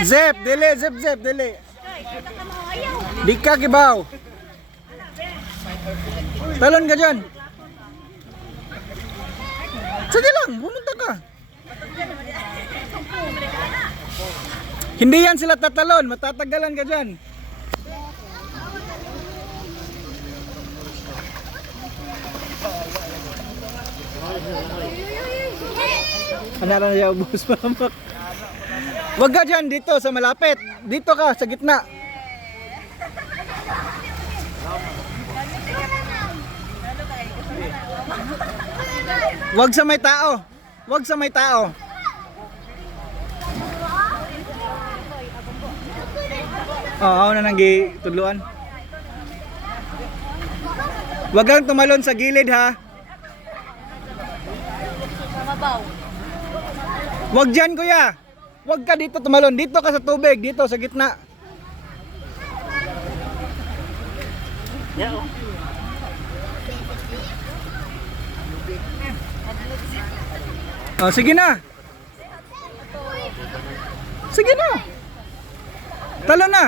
Zep, dili, zep, dili. Di ka kibaw. Talon ka dyan. Sige lang, pumunta ka. Hindi yan sila tatalon, matatagalan ka dyan. Ano na siya, ubus malamak. Wag ka dyan, dito sa malapit. Dito ka, sa gitna. Wag sa may tao. Wag sa may tao. Oo, na nang gitudluan. Wag kang tumalon sa gilid ha. Wag dyan kuya. Wag ka dito tumalon. Dito ka sa tubig. Dito sa gitna. Oh, sige na. Sige na. Talon na.